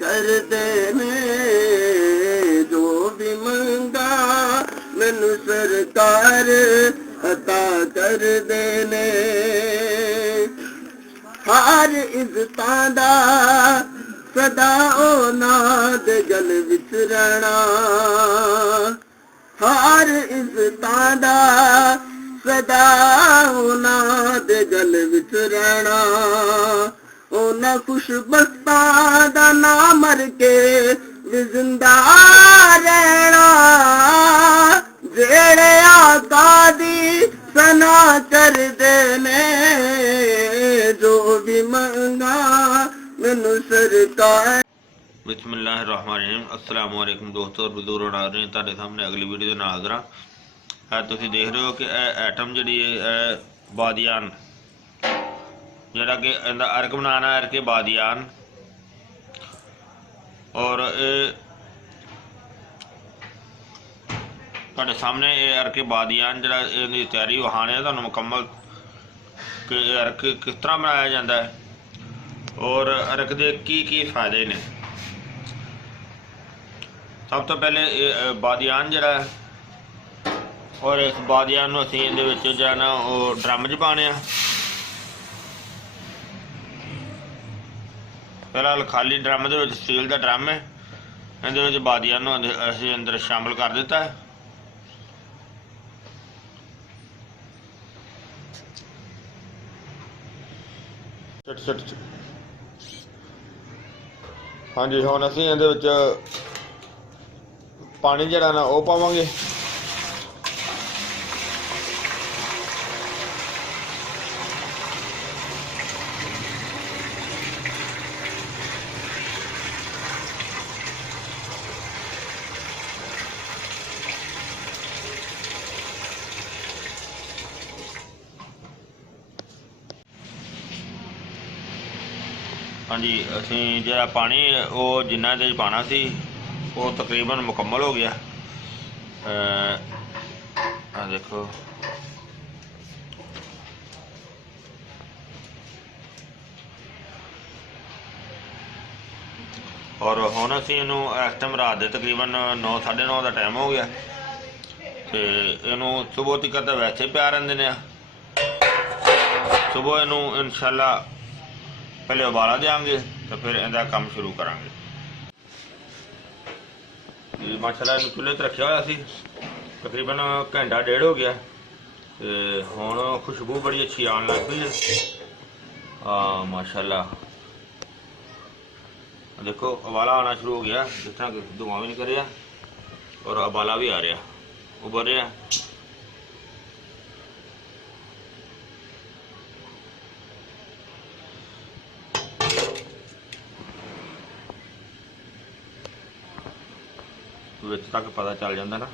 ਕਰਦੇ ਨੇ ਜੋ ਵੀ ਮੰਗਾ ਮੈਨੂੰ ਸਰਕਾਰ ਅਤਾ ਕਰਦੇ ਨੇ। ਹਰ ਇੱਜ਼ਤਾਂ ਦਾ ਸਦਾ ਉਹਨਾਂ ਦੇ ਗਲ ਵਿੱਚ ਰਹਿਣਾ, ਹਰ ਇੱਜ਼ਤਾਂ ਦਾ ਸਦਾ ਉਹਨਾਂ ਦੇ ਗਲ ਵਿੱਚ ਰਹਿਣਾ। ਉਹਨਾਂ ਖੁਸ਼ਬਖਤਾਂ ਦਾ ਨਾ ਮਰ ਕੇ ਵੀ ਜ਼ਿੰਦਾ ਰਹਿਣਾ, ਜਿਹੜੇ ਆਕਾ ਦੀ ਸਨਾ ਕਰਦੇ ਨੇ ਜੋ ਵੀ ਮੰਗਾ ਮੈਨੂੰ ਸਰਕਾਰ। ਬਿਸਮਿल्लाहिर्रहमानिर्रहीम। अस्सलाम वालेकुम दोस्तों, बजूर नाज़रीन, ਤੁਹਾਡੇ ਸਾਹਮਣੇ ਅਗਲੀ ਵੀਡੀਓ ਦੇ ਨਾਲ ਹਾਜ਼ਰ ਹਾਂ। ਤੁਸੀਂ ਦੇਖ ਰਹੇ ਹੋ ਕਿ ਇਹ ਐਟਮ ਜਿਹੜੀ ਹੈ ਬਾਦੀਆਨ, ਜਿਹੜਾ ਕਿ ਇਹਦਾ ਅਰਕ ਬਣਾਉਣਾ ਅਰਕ ਬਾਦੀਆਨ, ਔਰ ਇਹ ਤੁਹਾਡੇ ਸਾਹਮਣੇ ਇਹ ਅਰਕ ਬਾਦੀਆਨ ਜਿਹੜਾ ਇਹਦੀ ਤਿਆਰੀ ਵਿਖਾਉਣੀ ਹੈ ਤੁਹਾਨੂੰ ਮੁਕੰਮਲ ਕਿ ਇਹ ਅਰਕ ਕਿਸ ਤਰ੍ਹਾਂ ਬਣਾਇਆ ਜਾਂਦਾ ਹੈ ਔਰ ਅਰਕ ਦੇ ਕੀ ਫਾਇਦੇ ਨੇ। ਸਭ ਤੋਂ ਪਹਿਲੇ ਇਹ ਬਾਦੀਆਨ ਜਿਹੜਾ ਹੈ, ਔਰ ਇਸ ਬਾਦੀਆਨ ਨੂੰ ਅਸੀਂ ਇਹਦੇ ਵਿੱਚ ਜਿਹੜਾ ਨਾ ਉਹ ਡਰਮ 'ਚ ਪਾਉਣੇ ਆ। ਫਿਲਹਾਲ ਖਾਲੀ ਡਰਮ ਦੇ ਵਿੱਚ ਸਟੀਲ ਦਾ ਡਰਮ ਹੈ, ਇਹਦੇ ਵਿੱਚ ਬਾਦੀਆਨ ਨੂੰ ਅਸੀਂ ਅੰਦਰ ਸ਼ਾਮਲ ਕਰ ਦਿੱਤਾ ਹੈ। ਹਾਂਜੀ, ਹੁਣ ਅਸੀਂ ਇਹਦੇ ਵਿੱਚ ਪਾਣੀ ਜਿਹੜਾ ਨਾ ਉਹ ਪਾਵਾਂਗੇ। ਹਾਂਜੀ, ਅਸੀਂ ਜਿਹੜਾ ਪਾਣੀ ਉਹ ਜਿੰਨਾ ਇਹਦੇ 'ਚ ਪਾਉਣਾ ਸੀ ਉਹ ਤਕਰੀਬਨ ਮੁਕੰਮਲ ਹੋ ਗਿਆ। ਆ ਦੇਖੋ, ਔਰ ਹੁਣ ਅਸੀਂ ਇਹਨੂੰ ਇਸ ਟਾਈਮ ਰਾਤ ਦੇ ਤਕਰੀਬਨ 9 9:30 ਦਾ ਟਾਈਮ ਹੋ ਗਿਆ ਤੇ ਇਹਨੂੰ ਸੁਬਹ ਤੱਕ ਤਾਂ ਵੈਸੇ ਪਿਆ ਰਹਿੰਦੇ ਨੇ। ਸੁਬਹ ਇਹਨੂੰ ਇਨਸ਼ਾਅੱਲਾ ਪਹਿਲੇ ਉਬਾਲਾ ਦੇਵਾਂਗੇ तो फिर इहदा काम शुरू करांगे। माशाअल्लाह इहनूं चुल्हे ते रखिया होया सी तकरीबन घंटा डेढ़ हो गया ते हुण खुशबू बड़ी अच्छी आन लग पई है। माशाअल्लाह देखो उबाला आना शुरू हो गया, जिस तरह कि धुआं भी निकल रहा और उबाला भी आ रहा, उबल रहा। विच तक पता चल जाता ना,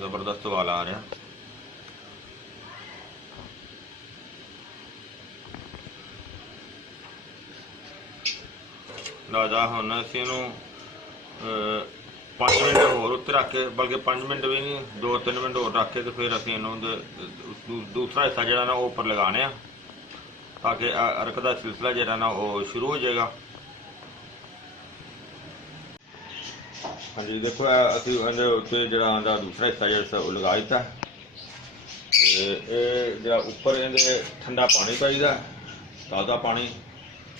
जबरदस्त उबाला आ रहा। राजा हुण असीं इहनूं 5 मिनट होर उत्ते रख के, बल्कि 5 मिनट भी नहीं 2-3 मिनट होर रख के तो फिर असीं इहनूं दूसरा हिस्सा जिहड़ा ना वो उपर लगाने आ ताकि अरक दा सिलसिला जिहड़ा ना वो शुरू हो जाएगा। हाँ जी, देखो असी उत्ते जो दूसरा हिस्सा जो लगा दिता। जो उपर इहदे ठंडा पानी पाईदा, ताज़ा पानी,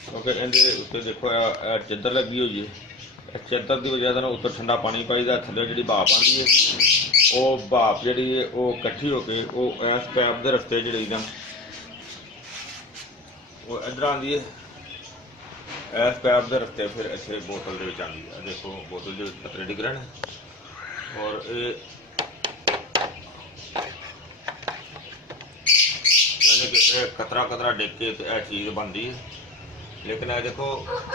क्योंकि इहदे उत्ते देखो चादर लगी हुई है। चादर की वजह से उत्तर ठंडा पानी पाईदा, थल्ले जिहड़ी भाप आती है वो भाप जिहड़ी है वो इकट्ठी होकर वो इस पैप के रस्ते जिहड़ी ना वो इधर आती है, इस पैप के रस्ते फिर इतने बोतल के आती है। देखो बोतल के कतरे डिग रहे हैं और ये यानी कि कतरा कतरा डिग के यह चीज़ बनती है। लेकिन यह देखो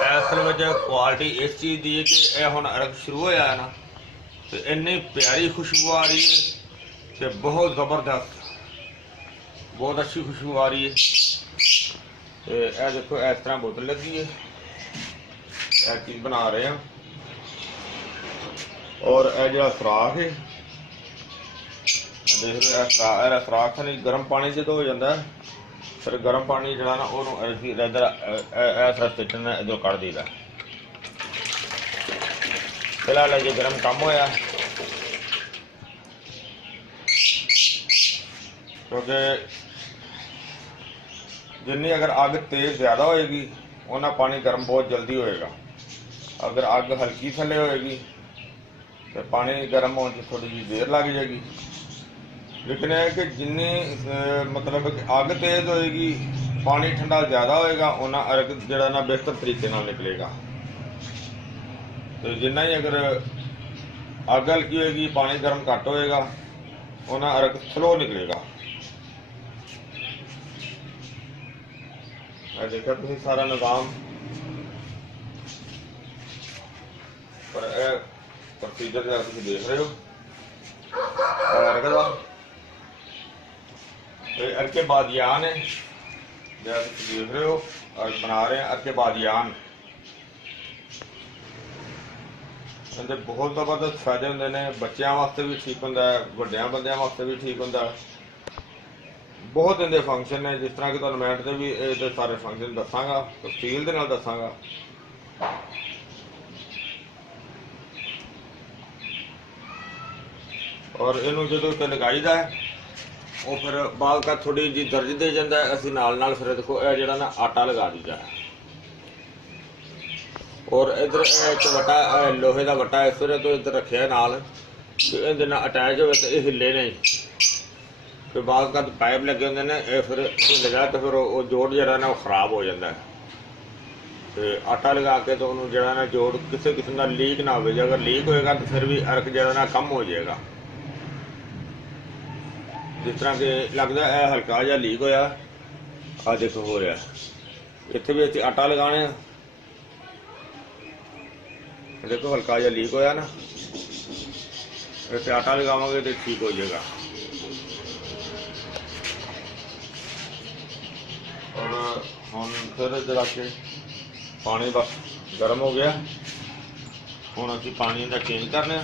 असल में क्वालिटी इस चीज़ की है कि यह हुण अरक शुरू होया है ना तो इन्नी प्यारी खुशबू आ रही है कि बहुत ज़बरदस्त, बहुत अच्छी खुशबू आ रही है। यह देखो इस तरह बोतल लगी है, यह चीज़ बना रहे हैं। और यह जो सुराख है देख रहे सुराख नहीं गर्म पानी से तो हो जाता है, ਫਿਰ ਗਰਮ ਪਾਣੀ ਜਿਹੜਾ ਨਾ ਉਹਨੂੰ ਅਸੀਂ ਇੱਧਰ ਇਸ ਰਸਤੇ 'ਚ ਨਾ ਇੱਧਰੋਂ ਕੱਢ ਦਈਦਾ। ਫਿਲਹਾਲ ਜੇ ਗਰਮ ਕੰਮ ਹੋਇਆ ਕਿਉਂਕਿ ਜਿੰਨੀ ਅਗਰ ਅੱਗ ਤੇਜ਼ ਜ਼ਿਆਦਾ ਹੋਏਗੀ ਉਹਨਾਂ ਪਾਣੀ ਗਰਮ ਬਹੁਤ ਜਲਦੀ ਹੋਏਗਾ। ਅਗਰ ਅੱਗ ਹਲਕੀ ਥੱਲੇ ਹੋਏਗੀ ਤੇ ਪਾਣੀ ਗਰਮ ਹੋਣ 'ਚ ਥੋੜ੍ਹੀ ਜਿਹੀ ਦੇਰ ਲੱਗ ਜਾਏਗੀ। ਲੇਕਿਨ ਇਹ ਕਿ ਜਿੰਨੀ ਮਤਲਬ ਕਿ ਅੱਗ ਤੇਜ਼ ਹੋਏਗੀ ਪਾਣੀ ਠੰਡਾ ਜ਼ਿਆਦਾ ਹੋਏਗਾ ਉਹਨਾਂ ਅਰਕ ਜਿਹੜਾ ਨਾ ਬਿਹਤਰ ਤਰੀਕੇ ਨਾਲ ਨਿਕਲੇਗਾ। ਤੇ ਜਿੰਨਾ ਹੀ ਅਗਰ ਅੱਗ ਹਲਕੀ ਹੋਏਗੀ ਪਾਣੀ ਗਰਮ ਘੱਟ ਹੋਏਗਾ ਉਹਨਾਂ ਅਰਕ ਸਲੋ ਨਿਕਲੇਗਾ। ਇਹ ਦੇਖਿਆ ਤੁਸੀਂ ਸਾਰਾ ਨਿਜ਼ਾਮ, ਪਰ ਇਹ ਪ੍ਰੋਸੀਜਰ ਜਿਹੜਾ ਤੁਸੀਂ ਦੇਖ ਰਹੇ ਹੋ ਅਰਕ ਦਾ, ਇਹ ਅਰਕੇ ਬਾਦੀयान है ਜਿਹੜਾ ਤੁਸੀਂ ਦੇਖ ਰਹੇ ਹੋ ਔਰ ਬਣਾ ਰਹੇ ਅਰਕੇ ਬਾਦੀयान। ਇਹਦੇ ਬਹੁਤ ਜ਼ਬਰਦਸਤ ਫਾਇਦੇ ਹੁੰਦੇ ਨੇ, ਬੱਚਿਆਂ ਵਾਸਤੇ ਵੀ ਠੀਕ ਹੁੰਦਾ ਹੈ, ਵੱਡਿਆਂ ਬੰਦਿਆਂ ਵਾਸਤੇ ਵੀ ਠੀਕ ਹੁੰਦਾ ਹੈ। ਬਹੁਤ ਇਹਦੇ ਫੰਕਸ਼ਨ ਨੇ, ਜਿਸ ਤਰ੍ਹਾਂ ਕਿ ਤੁਹਾਨੂੰ ਮੈਂ ਤੇ ਵੀ ਇਹਦੇ ਸਾਰੇ ਫੰਕਸ਼ਨ ਦੱਸਾਂਗਾ, ਤਫਸੀਲ ਦੇ ਨਾਲ ਦੱਸਾਂਗਾ। ਔਰ ਇਹਨੂੰ ਜਦੋਂ ਉੱਤੇ ਲਗਾਈਦਾ ਹੈ ਉਹ ਫਿਰ ਬਾਅਦ ਕਾ ਥੋੜੀ ਜਿਹੀ ਦਰਜ ਦੇ ਜਾਂਦਾ ਹੈ। ਅਸੀਂ ਨਾਲ ਨਾਲ ਫਿਰ ਦੇਖੋ ਇਹ ਜਿਹੜਾ ਨਾ ਆਟਾ ਲਗਾ ਦਈਦਾ ਹੈ। ਔਰ ਇਧਰ ਇੱਕ ਵਟਾ ਲੋਹੇ ਦਾ ਵਟਾ ਇਸ ਤਰ੍ਹਾਂ ਤੋਂ ਇੱਧਰ ਰੱਖਿਆ ਨਾਲ ਕਿ ਇਹਦੇ ਨਾਲ ਅਟੈਚ ਹੋਵੇ ਤਾਂ ਇਹ ਹਿੱਲੇ ਨਹੀਂ। ਫਿਰ ਬਾਅਦ ਕਾ ਪਾਈਪ ਲੱਗੇ ਹੁੰਦੇ ਨੇ, ਇਹ ਫਿਰ ਲਗਾ ਤਾਂ ਫਿਰ ਉਹ ਜੋੜ ਜਿਹੜਾ ਨਾ ਉਹ ਖਰਾਬ ਹੋ ਜਾਂਦਾ ਹੈ। ਤੇ ਆਟਾ ਲਗਾ ਕੇ ਤਾਂ ਉਹਨੂੰ ਜਿਹੜਾ ਨਾ ਜੋੜ ਕਿਸੇ ਕਿਸਮ ਦਾ ਲੀਕ ਨਾ ਹੋਵੇ। ਜੇ ਅਗਰ ਲੀਕ ਹੋਏਗਾ ਤਾਂ ਫਿਰ ਵੀ ਅਰਕ ਜਿਹੜਾ ਨਾ ਕਮ ਹੋ ਜਾਏਗਾ। ਜਿਸ ਤਰ੍ਹਾਂ ਕਿ ਲੱਗਦਾ ਇਹ ਹਲਕਾ ਜਿਹਾ ਲੀਕ ਹੋਇਆ, ਆ ਦੇਖੋ ਹੋ ਰਿਹਾ। ਇੱਥੇ ਵੀ ਅਸੀਂ ਆਟਾ ਲਗਾਉਣੇ ਆ, ਦੇਖੋ ਹਲਕਾ ਜਿਹਾ ਲੀਕ ਹੋਇਆ ਨਾ, ਇੱਥੇ ਆਟਾ ਲਗਾਵਾਂਗੇ ਤੇ ਠੀਕ ਹੋ ਜਾਏਗਾ। ਔਰ ਹੁਣ ਫਿਰ ਜਰਾ ਕੇ ਪਾਣੀ ਬਸ ਗਰਮ ਹੋ ਗਿਆ, ਹੁਣ ਅਸੀਂ ਪਾਣੀ ਦਾ ਚੇਂਜ ਕਰਨੇ ਆ।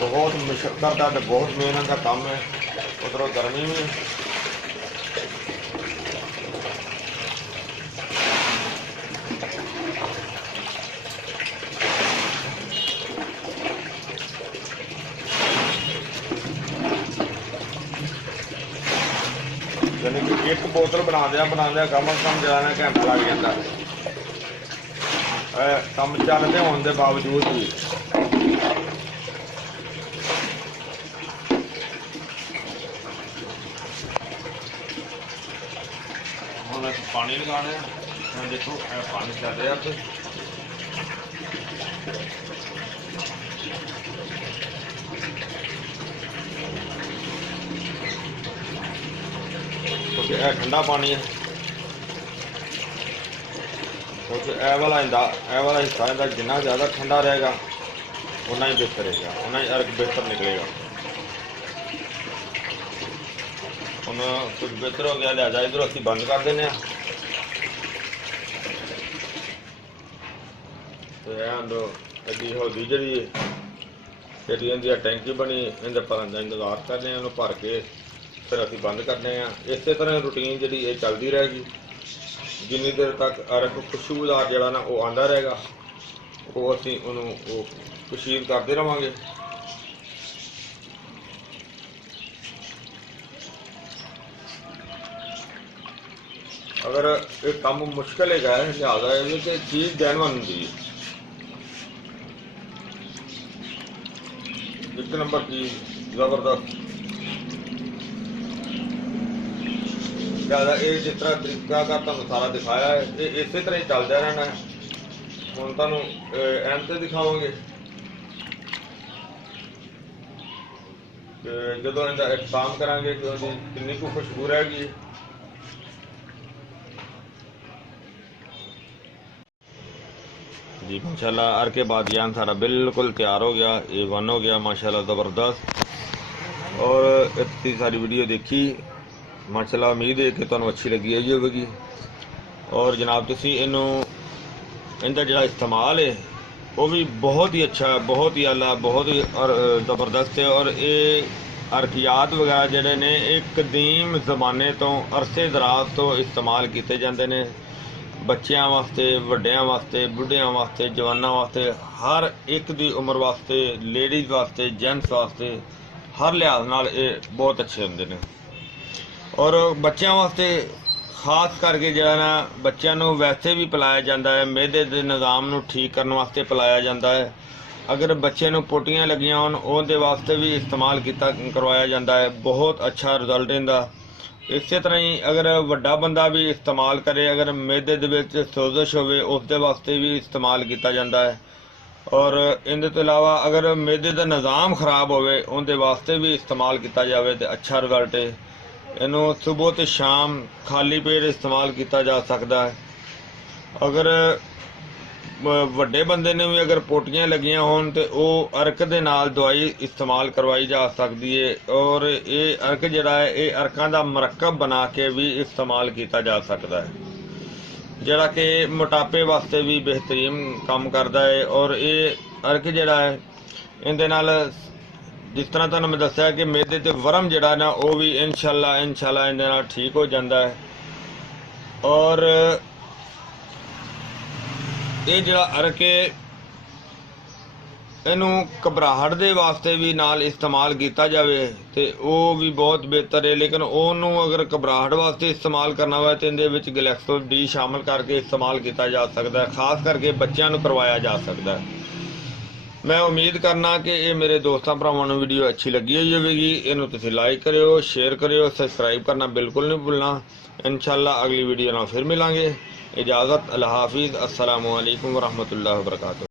बहुत मुशक्कत का तो बहुत मेहनत का काम है, उधरों गर्मी में यानी कि एक बोतल बना कम अज कम जाना घंटा लग जाता है। कम चलते होने के बावजूद भी पानी लगाने हैं। देखो पानी चल रहा है क्योंकि यह ठंडा पानी है, क्योंकि यह वाला हिस्सा इनका जितना ज़्यादा ठंडा रहेगा उतना ही बेहतर रहेगा, उतना ही अर्क बेहतर निकलेगा। हम कुछ बेहतर हो गया, लिहाजा इधर असी बंद कर देने। होगी जी जी टैंकी बनी, इनके भरन का इंतजार करने, भर के फिर असी बंद करने। इस तरह रूटीन जी ये चलती रहेगी जिन्नी देर तक अर्क खुशबूदार जरा ना वो आता रहेगा, वो असी उन्होंने कशीर करते रहांगे। अगर एक काम मुश्किल है लिहाजा कि चीज़ जैनवन होंगी। एक नंबर चीज़ जबरदस्त, लिहाजा ये जिस तरह तरीका का तुम सारा दिखाया है ये इस तरह ही चलता रहना है। हम तुम एंड से दिखावे जो इनका इख्तिताम करांगे कि कितनी को खुशबू रहेगी। जी माशाल्लाह अर्के बादियान सारा बिल्कुल तैयार हो गया, A1 हो गया माशाल्लाह ज़बरदस्त। और इतनी सारी वीडियो देखी माशाल्लाह, उम्मीद है कि तुहानू अच्छी लगी है होगी। और जनाब तुसी इनू इनका जिहड़ा इस्तेमाल है ਉਹ ਵੀ ਬਹੁਤ ਹੀ ਅੱਛਾ, ਬਹੁਤ ਹੀ ਆਲਾ, ਬਹੁਤ ਹੀ ਜ਼ਬਰਦਸਤ ਹੈ। ਔਰ ਇਹ ਅਰਕੀਆਤ ਵਗੈਰਾ ਜਿਹੜੇ ਨੇ ਇਹ ਕਦੀਮ ਜ਼ਮਾਨੇ ਤੋਂ ਅਰਸੇ ਦਰਾਜ਼ ਤੋਂ ਇਸਤੇਮਾਲ ਕੀਤੇ ਜਾਂਦੇ ਨੇ, ਬੱਚਿਆਂ ਵਾਸਤੇ, ਵੱਡਿਆਂ ਵਾਸਤੇ, ਬੁੱਢਿਆਂ ਵਾਸਤੇ, ਜਵਾਨਾਂ ਵਾਸਤੇ, ਹਰ ਇੱਕ ਦੀ ਉਮਰ ਵਾਸਤੇ, ਲੇਡੀਜ਼ ਵਾਸਤੇ, ਜੈਂਟਸ ਵਾਸਤੇ, ਹਰ ਲਿਹਾਜ਼ ਨਾਲ ਇਹ ਬਹੁਤ ਅੱਛੇ ਹੁੰਦੇ ਨੇ। ਔਰ ਬੱਚਿਆਂ ਵਾਸਤੇ ਖਾਸ ਕਰਕੇ ਜਿਹੜਾ ਨਾ ਬੱਚਿਆਂ ਨੂੰ ਵੈਸੇ ਵੀ ਪਿਲਾਇਆ ਜਾਂਦਾ ਹੈ, ਮਿਹਦੇ ਦੇ ਨਿਜ਼ਾਮ ਨੂੰ ਠੀਕ ਕਰਨ ਵਾਸਤੇ ਪਿਲਾਇਆ ਜਾਂਦਾ ਹੈ। ਅਗਰ ਬੱਚੇ ਨੂੰ ਪੋਟੀਆਂ ਲੱਗੀਆਂ ਹੋਣ ਉਹਦੇ ਵਾਸਤੇ ਵੀ ਇਸਤੇਮਾਲ ਕਰਵਾਇਆ ਜਾਂਦਾ ਹੈ, ਬਹੁਤ ਅੱਛਾ ਰਿਜ਼ਲਟ ਇਹਦਾ। ਇਸੇ ਤਰ੍ਹਾਂ ਹੀ ਅਗਰ ਵੱਡਾ ਬੰਦਾ ਵੀ ਇਸਤੇਮਾਲ ਕਰੇ, ਅਗਰ ਮਿਹਦੇ ਦੇ ਵਿੱਚ ਸੋਜ਼ਸ਼ ਹੋਵੇ ਉਸ ਦੇ ਵਾਸਤੇ ਵੀ ਇਸਤੇਮਾਲ ਕੀਤਾ ਜਾਂਦਾ ਹੈ। ਔਰ ਇਹਦੇ ਤੋਂ ਇਲਾਵਾ ਅਗਰ ਮਿਹਦੇ ਦਾ ਨਿਜ਼ਾਮ ਖਰਾਬ ਹੋਵੇ ਉਹਦੇ ਵਾਸਤੇ ਵੀ ਇਸਤੇਮਾਲ ਕੀਤਾ ਜਾਵੇ ਤਾਂ ਅੱਛਾ ਰਿਜ਼ਲਟ ਹੈ। ਇਹਨੂੰ ਸੁਬਹ ਤੇ ਸ਼ਾਮ ਖਾਲੀ ਪੇਟ ਇਸਤੇਮਾਲ ਕੀਤਾ ਜਾ ਸਕਦਾ ਹੈ। ਅਗਰ ਵੱਡੇ ਬੰਦੇ ਨੇ ਵੀ ਅਗਰ ਪੋਟੀਆਂ ਲੱਗੀਆਂ ਹੋਣ ਤੇ ਉਹ ਅਰਕ ਦੇ ਨਾਲ ਦਵਾਈ ਇਸਤੇਮਾਲ ਕਰਵਾਈ ਜਾ ਸਕਦੀ ਹੈ। ਔਰ ਇਹ ਅਰਕ ਜਿਹੜਾ ਹੈ ਇਹ ਅਰਕਾਂ ਦਾ ਮਰਕਬ ਬਣਾ ਕੇ ਵੀ ਇਸਤੇਮਾਲ ਕੀਤਾ ਜਾ ਸਕਦਾ ਹੈ, ਜਿਹੜਾ ਕਿ ਮੋਟਾਪੇ ਵਾਸਤੇ ਵੀ ਬਿਹਤਰੀਨ ਕੰਮ ਕਰਦਾ ਹੈ। ਔਰ ਇਹ ਅਰਕ ਜਿਹੜਾ ਹੈ ਇਹਦੇ ਨਾਲ ਜਿਸ ਤਰ੍ਹਾਂ ਤੁਹਾਨੂੰ ਮੈਂ ਦੱਸਿਆ ਕਿ ਮਿਹਦੇ ਤੇ ਵਰਮ ਜਿਹੜਾ ਨਾ ਉਹ ਵੀ ਇਨਸ਼ਾਅੱਲਾ ਇਹਦੇ ਨਾਲ ਠੀਕ ਹੋ ਜਾਂਦਾ ਹੈ। ਔਰ ਇਹ ਜਿਹੜਾ ਅਰਕ ਹੈ ਇਹਨੂੰ ਘਬਰਾਹਟ ਦੇ ਵਾਸਤੇ ਵੀ ਨਾਲ ਇਸਤੇਮਾਲ ਕੀਤਾ ਜਾਵੇ ਤੇ ਉਹ ਵੀ ਬਹੁਤ ਬਿਹਤਰ ਹੈ। ਲੇਕਿਨ ਉਹਨੂੰ ਅਗਰ ਘਬਰਾਹਟ ਵਾਸਤੇ ਇਸਤੇਮਾਲ ਕਰਨਾ ਹੋਵੇ ਤਾਂ ਇਹਦੇ ਵਿੱਚ ਗਲੈਕਸੋ ਡੀ ਸ਼ਾਮਲ ਕਰਕੇ ਇਸਤੇਮਾਲ ਕੀਤਾ ਜਾ ਸਕਦਾ ਹੈ, ਖਾਸ ਕਰਕੇ ਬੱਚਿਆਂ ਨੂੰ ਕਰਵਾਇਆ ਜਾ ਸਕਦਾ ਹੈ। ਮੈਂ ਉਮੀਦ ਕਰਨਾ ਕਿ ਇਹ ਮੇਰੇ ਦੋਸਤਾਂ ਭਰਾਵਾਂ ਨੂੰ ਵੀਡੀਓ ਅੱਛੀ ਲੱਗੀ ਹੋਵੇਗੀ। ਇਹਨੂੰ ਤੁਸੀਂ ਲਾਈਕ ਕਰਿਓ, ਸ਼ੇਅਰ ਕਰਿਓ, ਸਬਸਕ੍ਰਾਈਬ ਕਰਨਾ ਬਿਲਕੁਲ ਨਹੀਂ ਭੁੱਲਣਾ। ਇਨਸ਼ਾਅੱਲਾ ਅਗਲੀ ਵੀਡੀਓ ਨਾਲ ਫਿਰ ਮਿਲਾਂਗੇ। इजाज़त, अल्लाह हाफिज़, अस्सलामु अलैकुम वरहमतुल्लाहि वबरकातुहू।